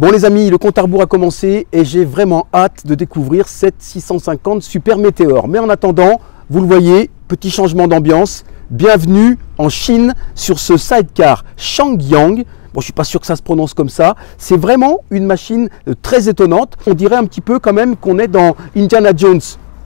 Bon les amis, le compte à rebours a commencé et j'ai vraiment hâte de découvrir cette 650 Super Meteor. Mais en attendant, vous le voyez, petit changement d'ambiance. Bienvenue en Chine sur ce sidecar Shangyang. Bon, je ne suis pas sûr que ça se prononce comme ça. C'est vraiment une machine très étonnante. On dirait un petit peu quand même qu'on est dans Indiana Jones,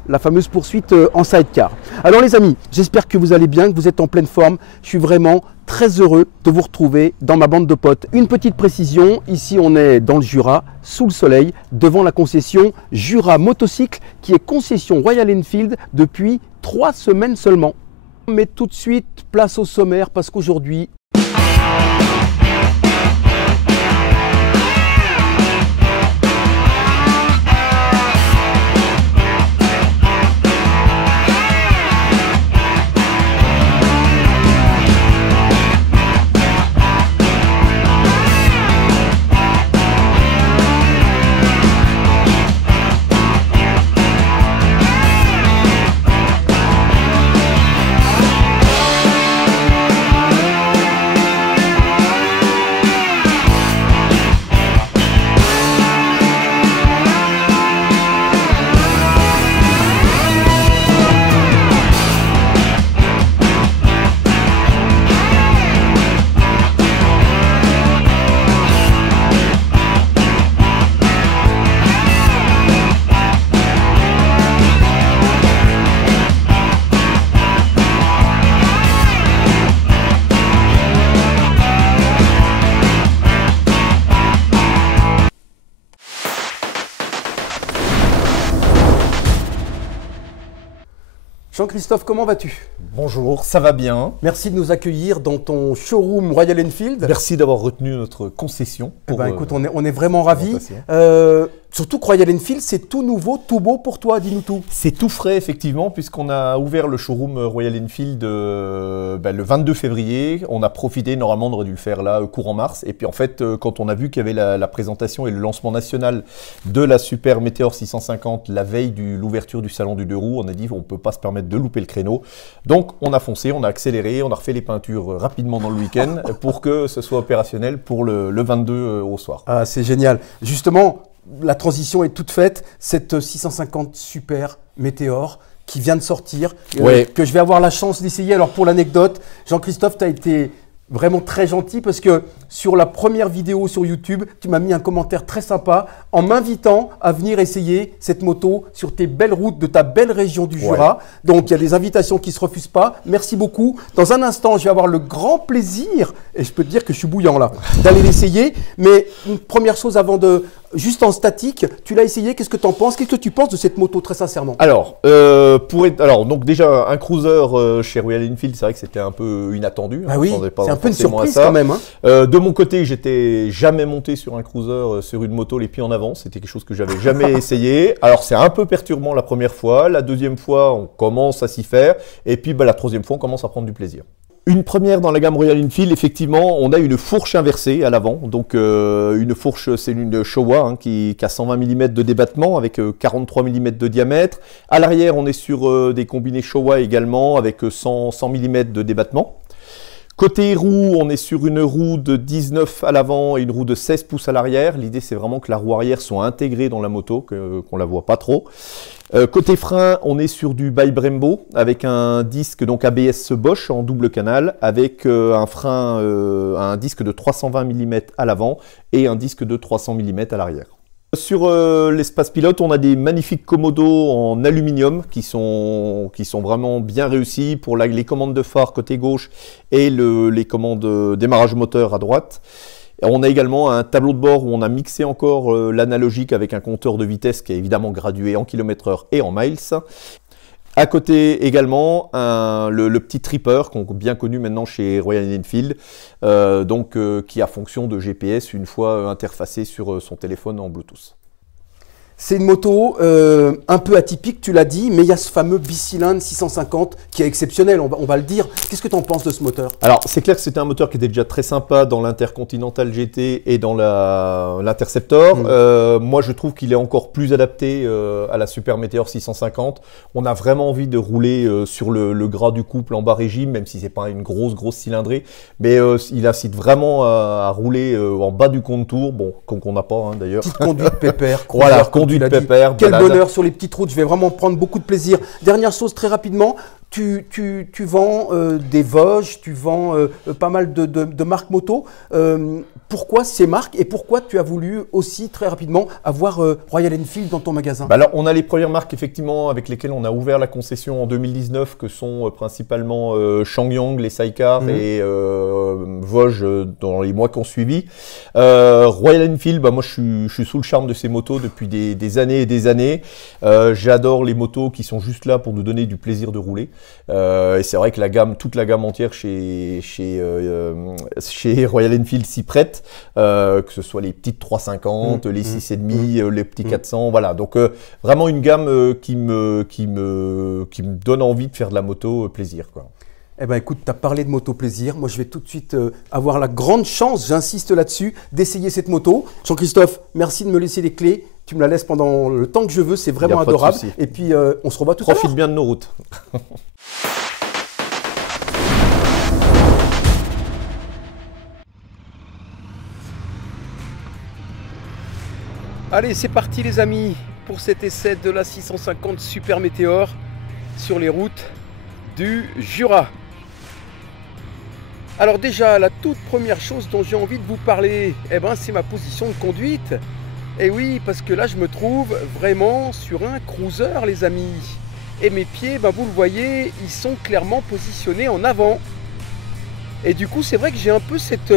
la fameuse poursuite en sidecar. Alors les amis, j'espère que vous allez bien, que vous êtes en pleine forme. Je suis vraiment très heureux de vous retrouver dans ma bande de potes. Une petite précision, ici on est dans le Jura, sous le soleil, devant la concession Jura Motocycle, qui est concession Royal Enfield depuis 3 semaines seulement. Mais tout de suite, place au sommaire parce qu'aujourd'hui, Jean-Christophe, comment vas-tu? Bonjour, ça va bien. Merci de nous accueillir dans ton showroom Royal Enfield. Merci d'avoir retenu notre concession. Écoute, on est vraiment ravis. Surtout que Royal Enfield, c'est tout nouveau, tout beau pour toi, dis-nous tout. C'est tout frais, effectivement, puisqu'on a ouvert le showroom Royal Enfield le 22 février. On a profité, normalement, on aurait dû le faire là, courant mars. Et puis en fait, quand on a vu qu'il y avait la présentation et le lancement national de la Super Meteor 650 la veille de l'ouverture du salon du deux roues, on a dit on ne peut pas se permettre de louper le créneau. Donc on a foncé, on a accéléré, on a refait les peintures rapidement dans le week-end pour que ce soit opérationnel pour le 22 au soir. Ah, c'est génial. Justement, la transition est toute faite. Cette 650 Super Meteor qui vient de sortir, que je vais avoir la chance d'essayer. Alors pour l'anecdote, Jean-Christophe, tu as été vraiment très gentil parce que sur la première vidéo sur YouTube, tu m'as mis un commentaire très sympa en m'invitant à venir essayer cette moto sur tes belles routes de ta belle région du Jura. Donc, il y a des invitations qui ne se refusent pas. Merci beaucoup. Dans un instant, je vais avoir le grand plaisir, et je peux te dire que je suis bouillant là, d'aller l'essayer. Mais une première chose avant de… Juste en statique, tu l'as essayé, qu'est-ce que tu en penses? Qu'est-ce que tu penses de cette moto très sincèrement? Alors, donc déjà un cruiser chez Royal Enfield, c'est vrai que c'était un peu inattendu. Ah oui, c'est un peu une surprise quand même. De mon côté, j'étais jamais monté sur un cruiser, sur une moto les pieds en avant. C'était quelque chose que j'avais jamais essayé. Alors c'est un peu perturbant la première fois. La deuxième fois, on commence à s'y faire. Et puis la troisième fois, on commence à prendre du plaisir. Une première dans la gamme Royal Enfield, effectivement, on a une fourche inversée à l'avant. Donc une fourche, c'est une Showa qui a 120 mm de débattement avec 43 mm de diamètre. À l'arrière, on est sur des combinés Showa également avec 100 mm de débattement. Côté roue, on est sur une roue de 19 à l'avant et une roue de 16 pouces à l'arrière. L'idée, c'est vraiment que la roue arrière soit intégrée dans la moto, qu'on ne la voit pas trop. Côté frein, on est sur du by Brembo avec un disque donc ABS Bosch en double canal avec un disque de 320 mm à l'avant et un disque de 300 mm à l'arrière. Sur l'espace pilote, on a des magnifiques Komodo en aluminium qui sont vraiment bien réussis pour les commandes de phare côté gauche et les commandes démarrage moteur à droite. On a également un tableau de bord où on a mixé encore l'analogique avec un compteur de vitesse qui est évidemment gradué en km/h et en miles. À côté également, le petit tripper, bien connu maintenant chez Royal Enfield, qui a fonction de GPS une fois interfacé sur son téléphone en Bluetooth. C'est une moto un peu atypique, tu l'as dit, mais il y a ce fameux bicylindre 650 qui est exceptionnel, on va le dire. Qu'est-ce que tu en penses de ce moteur? Alors, c'est clair que c'était un moteur qui était déjà très sympa dans l'Intercontinental GT et dans l'Interceptor. Moi, je trouve qu'il est encore plus adapté à la Super Meteor 650. On a vraiment envie de rouler sur le gras du couple en bas régime, même si c'est pas une grosse cylindrée. Mais il incite vraiment à rouler en bas du contour, bon, qu'on n'a pas d'ailleurs. Petite conduite pépère. Voilà, conduite pépère. Quel bonheur sur les petites routes, je vais vraiment prendre beaucoup de plaisir. Dernière chose, très rapidement, tu vends des Vosges, tu vends pas mal de marques moto. Pourquoi ces marques et pourquoi tu as voulu aussi très rapidement avoir Royal Enfield dans ton magasin? Alors, on a les premières marques effectivement avec lesquelles on a ouvert la concession en 2019 que sont principalement Changyang, les Sidecar et Vosges dans les mois qui ont suivi. Royal Enfield, moi je suis sous le charme de ces motos depuis des années et des années. J'adore les motos qui sont juste là pour nous donner du plaisir de rouler. Et c'est vrai que toute la gamme entière chez Royal Enfield s'y prête. Que ce soit les petites 350, les 6,5, les petits 400, voilà. Donc vraiment une gamme qui me donne envie de faire de la moto plaisir, quoi. Eh bien écoute, tu as parlé de moto plaisir. Moi je vais tout de suite avoir la grande chance, j'insiste là-dessus, d'essayer cette moto. Jean-Christophe, merci de me laisser les clés. Tu me la laisses pendant le temps que je veux, c'est vraiment adorable. Et puis on se revoit tout à l'heure. Profite bien de nos routes. Allez, c'est parti les amis pour cet essai de la 650 Super Meteor sur les routes du Jura. Alors déjà, la toute première chose dont j'ai envie de vous parler, c'est ma position de conduite. Et oui, parce que là, je me trouve vraiment sur un cruiser, les amis. Et mes pieds, vous le voyez, ils sont clairement positionnés en avant. Et du coup, c'est vrai que j'ai un peu cette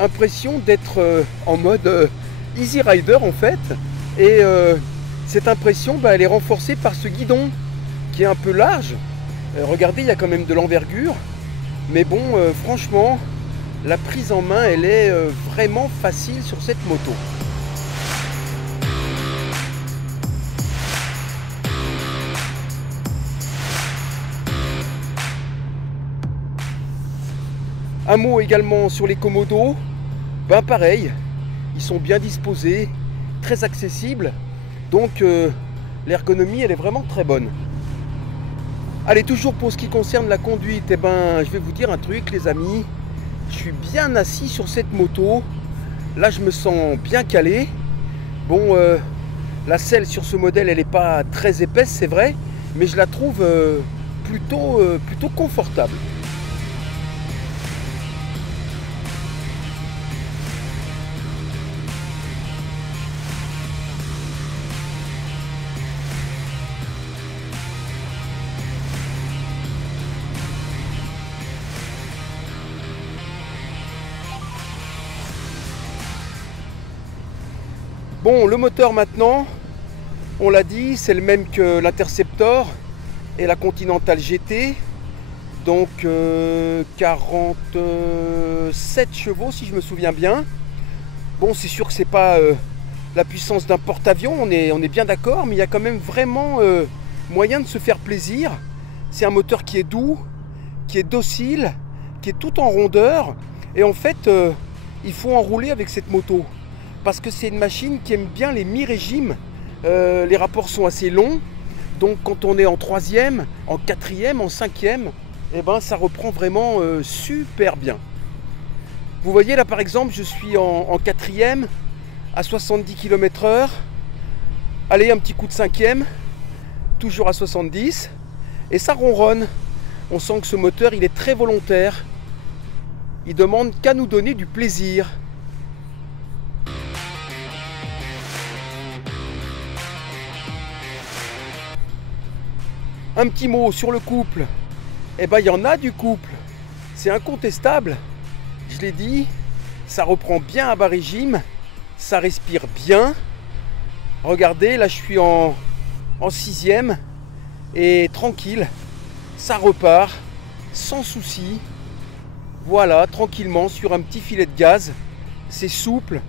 impression d'être en mode Easy Rider en fait. Et cette impression, elle est renforcée par ce guidon qui est un peu large. Regardez, il y a quand même de l'envergure. Mais bon, franchement, la prise en main, elle est vraiment facile sur cette moto. Un mot également sur les commodos. Pareil, ils sont bien disposés, très accessibles. Donc l'ergonomie, elle est vraiment très bonne. Allez, toujours pour ce qui concerne la conduite, je vais vous dire un truc les amis. Je suis bien assis sur cette moto. Là, je me sens bien calé. Bon, la selle sur ce modèle, elle n'est pas très épaisse, c'est vrai. Mais je la trouve plutôt confortable. Bon, le moteur maintenant, on l'a dit, c'est le même que l'Interceptor et la Continental GT. Donc 47 chevaux si je me souviens bien. Bon, c'est sûr que c'est pas la puissance d'un porte-avions, on est bien d'accord, mais il y a quand même vraiment moyen de se faire plaisir. C'est un moteur qui est doux, qui est docile, qui est tout en rondeur. Et en fait, il faut enrouler avec cette moto. Parce que c'est une machine qui aime bien les mi-régimes. Les rapports sont assez longs. Donc quand on est en 3e, en 4e, en 5e, ça reprend vraiment super bien. Vous voyez là par exemple, je suis en 4e à 70 km/h. Allez, un petit coup de 5e, toujours à 70. Et ça ronronne. On sent que ce moteur, il est très volontaire. Il demande qu'à nous donner du plaisir. Un petit mot sur le couple. Il y en a du couple. C'est incontestable. Je l'ai dit, ça reprend bien à bas régime. Ça respire bien. Regardez, là je suis en 6e. Et tranquille, ça repart sans souci. Voilà, tranquillement sur un petit filet de gaz. C'est souple,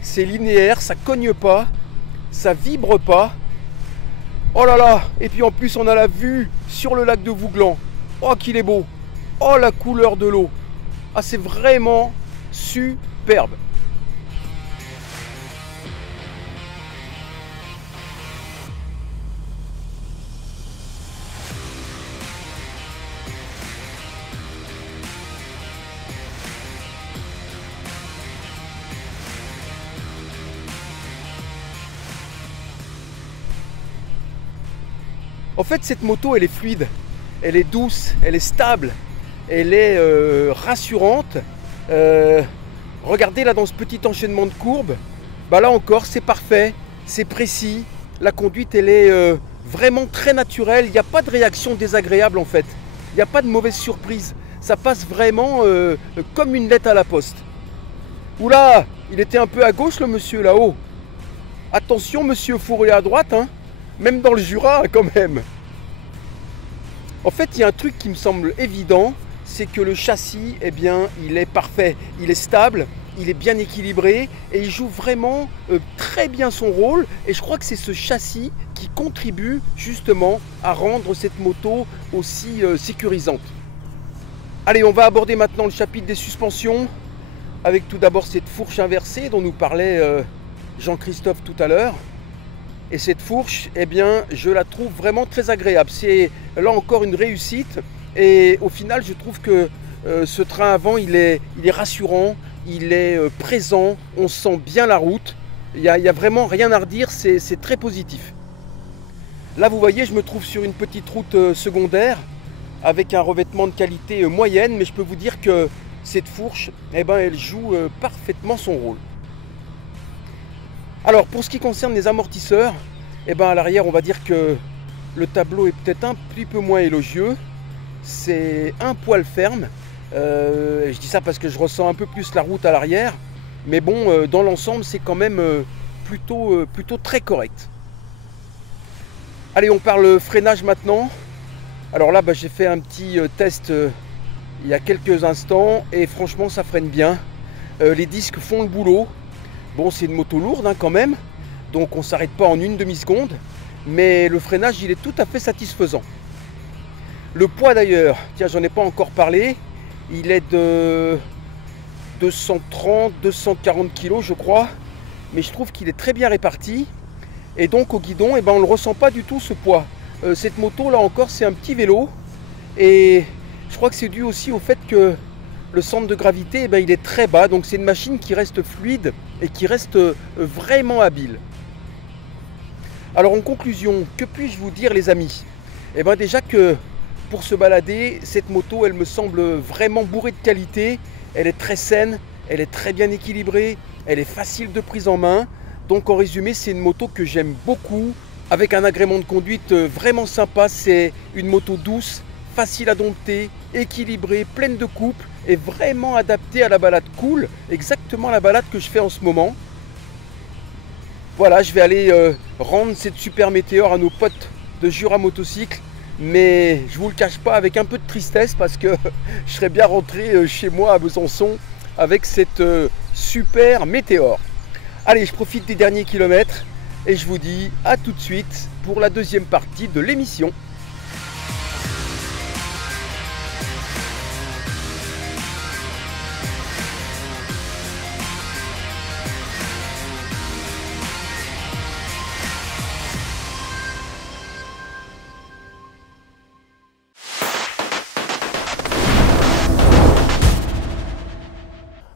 c'est linéaire, ça cogne pas. ça vibre pas. Oh là là, et puis en plus on a la vue sur le lac de Vouglan. Oh qu'il est beau. Oh la couleur de l'eau. Ah c'est vraiment superbe. En fait, cette moto, elle est fluide, elle est douce, elle est stable, elle est rassurante. Regardez là dans ce petit enchaînement de courbes, bah là encore c'est parfait, c'est précis. La conduite, elle est vraiment très naturelle. Il n'y a pas de réaction désagréable en fait. Il n'y a pas de mauvaise surprise. Ça passe vraiment comme une lettre à la poste. Oula, il était un peu à gauche le monsieur là-haut. Attention monsieur, faut rouler à droite, hein. Même dans le Jura quand même. En fait, il y a un truc qui me semble évident, c'est que le châssis, eh bien, il est parfait. Il est stable, il est bien équilibré et il joue vraiment très bien son rôle. Et je crois que c'est ce châssis qui contribue justement à rendre cette moto aussi sécurisante. Allez, on va aborder maintenant le chapitre des suspensions avec tout d'abord cette fourche inversée dont nous parlait Jean-Christophe tout à l'heure. Et cette fourche, eh bien, je la trouve vraiment très agréable. C'est là encore une réussite. Et au final, je trouve que ce train avant, il est rassurant, il est présent, on sent bien la route. Il n'y a vraiment rien à redire, c'est très positif. Là, vous voyez, je me trouve sur une petite route secondaire avec un revêtement de qualité moyenne. Mais je peux vous dire que cette fourche, eh ben, elle joue parfaitement son rôle. Alors pour ce qui concerne les amortisseurs, eh ben à l'arrière on va dire que le tableau est peut-être un petit peu moins élogieux. C'est un poil ferme. Je dis ça parce que je ressens un peu plus la route à l'arrière. Mais bon, dans l'ensemble c'est quand même plutôt très correct. Allez, on parle freinage maintenant. Alors là j'ai fait un petit test il y a quelques instants et franchement ça freine bien. Les disques font le boulot. Bon, c'est une moto lourde hein, quand même, donc on ne s'arrête pas en une demi-seconde, mais le freinage, il est tout à fait satisfaisant. Le poids d'ailleurs, tiens, j'en ai pas encore parlé, il est de 230, 240 kg je crois, mais je trouve qu'il est très bien réparti, et donc au guidon, eh ben, on ne le ressent pas du tout ce poids. Cette moto là encore, c'est un petit vélo, et je crois que c'est dû aussi au fait que le centre de gravité, eh ben, il est très bas, donc c'est une machine qui reste fluide et qui reste vraiment habile. Alors en conclusion, que puis-je vous dire les amis? Eh bien déjà que pour se balader, cette moto, elle me semble vraiment bourrée de qualité, elle est très saine, elle est très bien équilibrée, elle est facile de prise en main. Donc en résumé, c'est une moto que j'aime beaucoup, avec un agrément de conduite vraiment sympa. C'est une moto douce, facile à dompter, équilibrée, pleine de couple et vraiment adaptée à la balade cool, exactement la balade que je fais en ce moment. Voilà, je vais aller rendre cette super météore à nos potes de Jura Motocycle, mais je vous le cache pas, avec un peu de tristesse parce que je serais bien rentré chez moi à Besançon avec cette super météore. Allez, je profite des derniers kilomètres et je vous dis à tout de suite pour la deuxième partie de l'émission.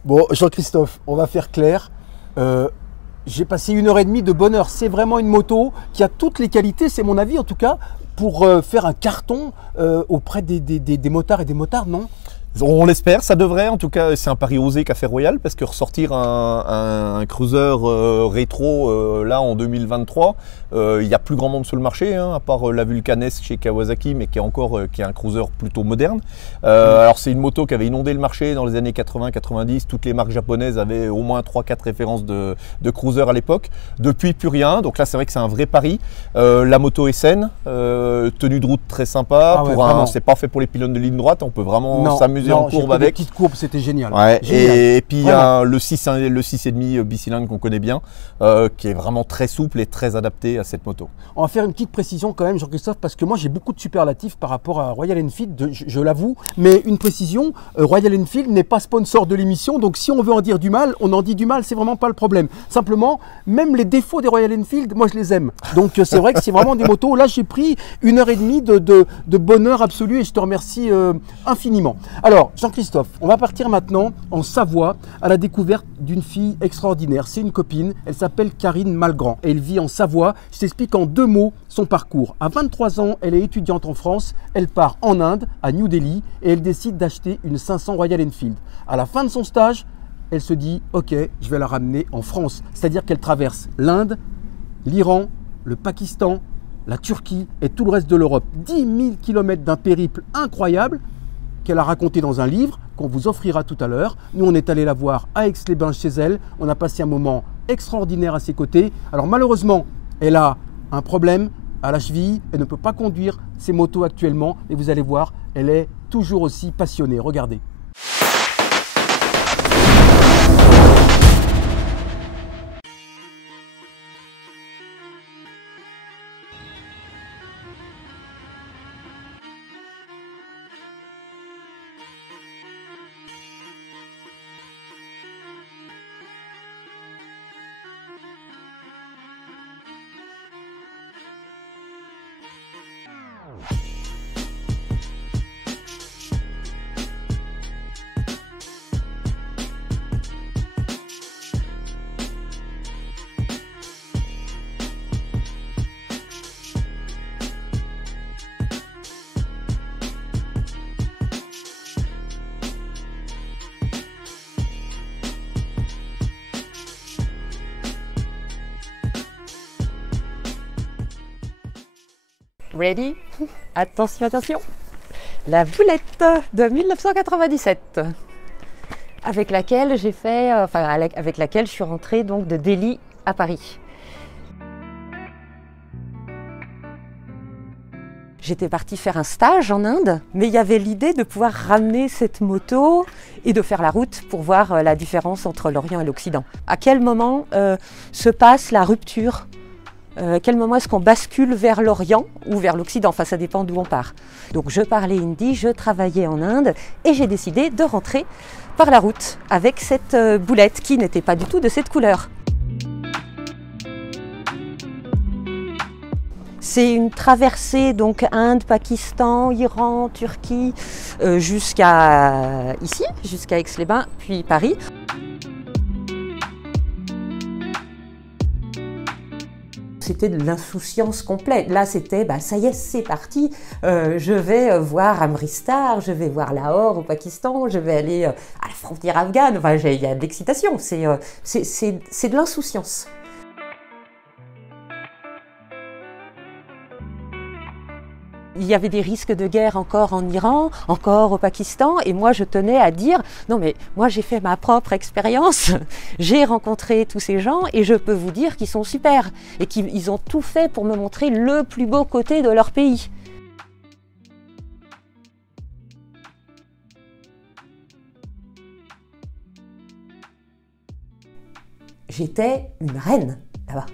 Bon, Jean-Christophe, on va faire clair. J'ai passé 1h30 de bonheur. C'est vraiment une moto qui a toutes les qualités, c'est mon avis en tout cas, pour faire un carton auprès des motards et des motardes, non? On l'espère, ça devrait. En tout cas, c'est un pari osé qu'a fait Royal parce que ressortir un cruiser rétro là en 2023, il y a plus grand monde sur le marché, hein, à part la Vulcan S chez Kawasaki, mais qui est un cruiser plutôt moderne. Alors c'est une moto qui avait inondé le marché dans les années 80-90. Toutes les marques japonaises avaient au moins 3-4 références de cruiser à l'époque. Depuis, plus rien. Donc là, c'est vrai que c'est un vrai pari. La moto est saine, tenue de route très sympa. C'est pas fait pour les pylônes de ligne droite. On peut vraiment s'amuser m'amuser Non, en j'ai courbe fait des avec. petites courbes, c'était génial. Ouais, Génial. et puis il y Vraiment. a le 6,5 bicylindre qu'on connaît bien, qui est vraiment très souple et très adapté à cette moto. On va faire une petite précision quand même, Jean-Christophe, parce que moi j'ai beaucoup de superlatifs par rapport à Royal Enfield, je l'avoue. Mais une précision, Royal Enfield n'est pas sponsor de l'émission, donc si on veut en dire du mal, on en dit du mal, c'est vraiment pas le problème. Simplement, même les défauts des Royal Enfield, moi je les aime. Donc c'est vrai que c'est vraiment des motos. Là j'ai pris 1h30 de bonheur absolu et je te remercie infiniment. Alors Jean-Christophe, on va partir maintenant en Savoie à la découverte d'une fille extraordinaire. C'est une copine, elle s'appelle Karine Malgrand et elle vit en Savoie. Je t'explique en 2 mots son parcours. À 23 ans, elle est étudiante en France, elle part en Inde, à New Delhi, et elle décide d'acheter une 500 Royal Enfield. À la fin de son stage, elle se dit « Ok, je vais la ramener en France ». C'est-à-dire qu'elle traverse l'Inde, l'Iran, le Pakistan, la Turquie et tout le reste de l'Europe. 10 000 km d'un périple incroyable qu'elle a raconté dans un livre qu'on vous offrira tout à l'heure. Nous, on est allé la voir à Aix-les-Bains chez elle. On a passé un moment extraordinaire à ses côtés. Alors malheureusement, elle a un problème à la cheville. Elle ne peut pas conduire ses motos actuellement. Et vous allez voir, elle est toujours aussi passionnée. Regardez. Ready? Attention, attention. La boulette de 1997, avec laquelle j'ai fait, avec laquelle je suis rentrée donc de Delhi à Paris. J'étais partie faire un stage en Inde, mais il y avait l'idée de pouvoir ramener cette moto et de faire la route pour voir la différence entre l'Orient et l'Occident. À quel moment se passe la rupture? À quel moment est-ce qu'on bascule vers l'Orient ou vers l'Occident? Enfin, ça dépend d'où on part. Donc je parlais hindi, je travaillais en Inde et j'ai décidé de rentrer par la route avec cette boulette qui n'était pas du tout de cette couleur. C'est une traversée, donc Inde, Pakistan, Iran, Turquie, jusqu'à ici, jusqu'à Aix-les-Bains, puis Paris. C'était de l'insouciance complète. Là, c'était, ça y est, c'est parti. Je vais voir Amritsar, je vais voir Lahore au Pakistan, je vais aller à la frontière afghane. Enfin, il y a de l'excitation. C'est de l'insouciance. Il y avait des risques de guerre encore en Iran, encore au Pakistan, et moi je tenais à dire non mais moi j'ai fait ma propre expérience, j'ai rencontré tous ces gens et je peux vous dire qu'ils sont super et qu'ils ont tout fait pour me montrer le plus beau côté de leur pays. J'étais une reine là-bas,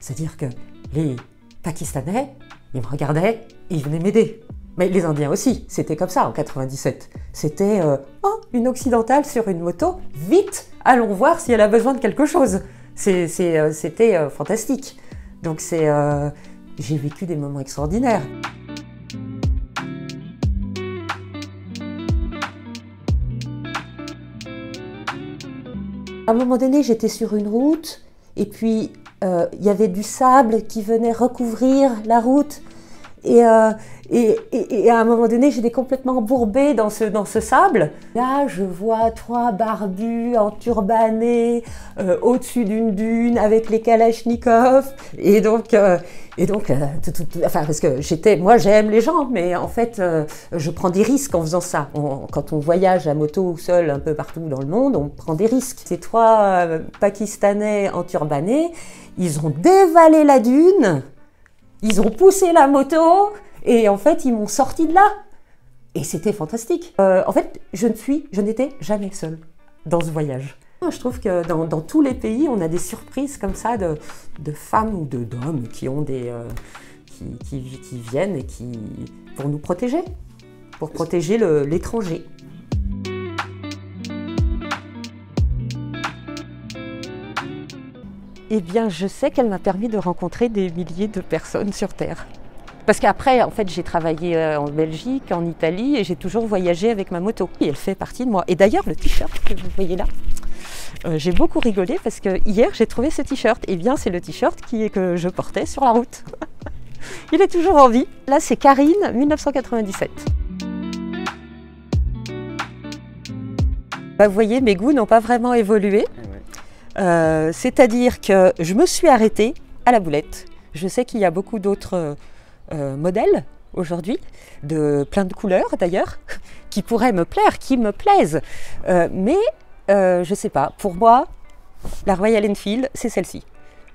c'est-à-dire que les Pakistanais, ils me regardaient et ils venaient m'aider. Mais les Indiens aussi, c'était comme ça en 97. C'était oh, une occidentale sur une moto, vite, allons voir si elle a besoin de quelque chose. C'était fantastique. Donc j'ai vécu des moments extraordinaires. À un moment donné, j'étais sur une route et puis il y avait du sable qui venait recouvrir la route. Et à un moment donné, j'étais complètement embourbée dans ce sable. Là, je vois 3 barbus enturbanés au-dessus d'une dune avec les kalachnikovs. Et donc, parce que moi, j'aime les gens, mais en fait, je prends des risques en faisant ça. Quand on voyage à moto seul un peu partout dans le monde, on prend des risques. Ces 3 Pakistanais enturbanés, ils ont dévalé la dune. Ils ont poussé la moto et en fait, ils m'ont sorti de là. Et c'était fantastique. En fait, je n'étais jamais seule dans ce voyage. Je trouve que dans tous les pays, on a des surprises comme ça de femmes ou d'hommes qui ont qui viennent et pour nous protéger, pour protéger l'étranger. Eh bien, je sais qu'elle m'a permis de rencontrer des milliers de personnes sur Terre. Parce qu'après, en fait, j'ai travaillé en Belgique, en Italie, et j'ai toujours voyagé avec ma moto. Et elle fait partie de moi. Et d'ailleurs, le t-shirt que vous voyez là, j'ai beaucoup rigolé parce que hier, j'ai trouvé ce t-shirt. Eh bien, c'est le t-shirt que je portais sur la route. Il est toujours en vie. Là, c'est Karine, 1997. Vous voyez, mes goûts n'ont pas vraiment évolué. C'est-à-dire que je me suis arrêtée à la boulette. Je sais qu'il y a beaucoup d'autres modèles aujourd'hui, de plein de couleurs d'ailleurs, qui pourraient me plaire, qui me plaisent. Mais je ne sais pas, pour moi, la Royal Enfield, c'est celle-ci.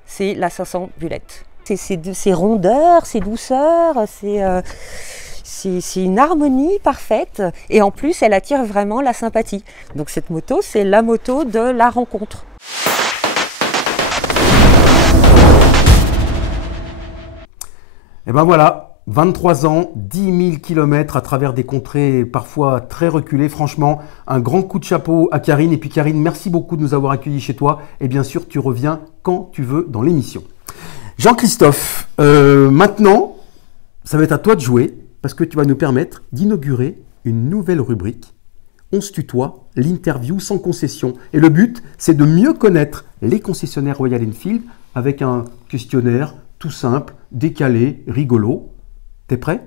C'est la 500 Bullet. C'est ces rondeurs, ces douceurs, c'est une harmonie parfaite. Et en plus, elle attire vraiment la sympathie. Donc cette moto, c'est la moto de la rencontre. Et ben voilà, 23 ans, 10 000 km à travers des contrées parfois très reculées. Franchement, un grand coup de chapeau à Karine. Et puis Karine, merci beaucoup de nous avoir accueillis chez toi. Et bien sûr, tu reviens quand tu veux dans l'émission. Jean-Christophe, maintenant, ça va être à toi de jouer parce que tu vas nous permettre d'inaugurer une nouvelle rubrique. On se tutoie, l'interview sans concession. Et le but, c'est de mieux connaître les concessionnaires Royal Enfield avec un questionnaire tout simple, décalé, rigolo. T'es prêt?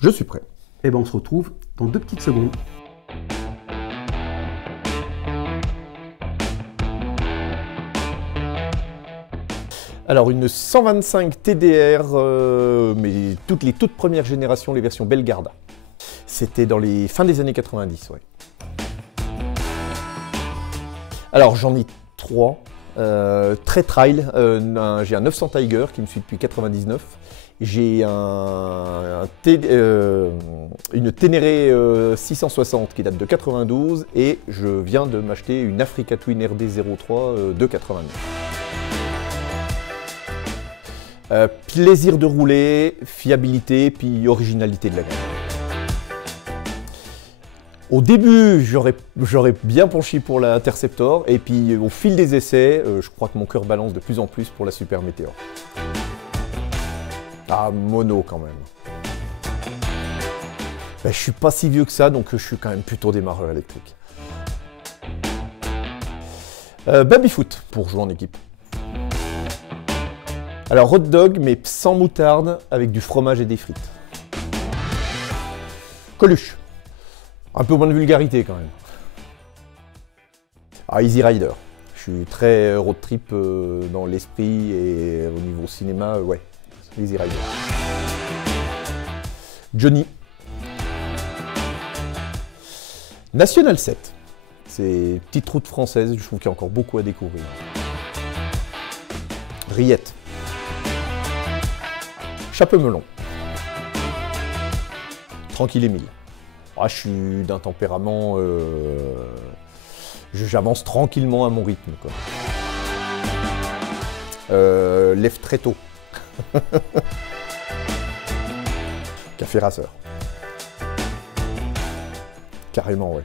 Je suis prêt. Eh bien, on se retrouve dans 2 petites secondes. Alors, une 125 TDR, mais les toutes premières générations, les versions Belgarda. C'était dans les fins des années 90, ouais. Alors, j'en ai 3. Très trail, j'ai un 900 Tiger qui me suit depuis 99. J'ai une Ténéré 660 qui date de 92 et je viens de m'acheter une Africa Twin RD03 de 89. Plaisir de rouler, fiabilité, puis originalité de la gamme. Au début, j'aurais bien penché pour la Interceptor, et puis au fil des essais, je crois que mon cœur balance de plus en plus pour la Super Meteor. Ah, mono quand même. Ben, je suis pas si vieux que ça, donc je suis quand même plutôt démarreur électrique. Babyfoot pour jouer en équipe. Alors hot dog, mais sans moutarde, avec du fromage et des frites. Coluche. Un peu moins de vulgarité quand même. Ah, Easy Rider. Je suis très road trip dans l'esprit et au niveau cinéma, ouais. Easy Rider. Johnny. National 7. C'est petite route française, je trouve qu'il y a encore beaucoup à découvrir. Riette. Chapeau-melon. Tranquille Émile. Ah, je suis d'un tempérament, j'avance tranquillement à mon rythme, quoi. Lève très tôt. Café rasseur. Carrément, ouais.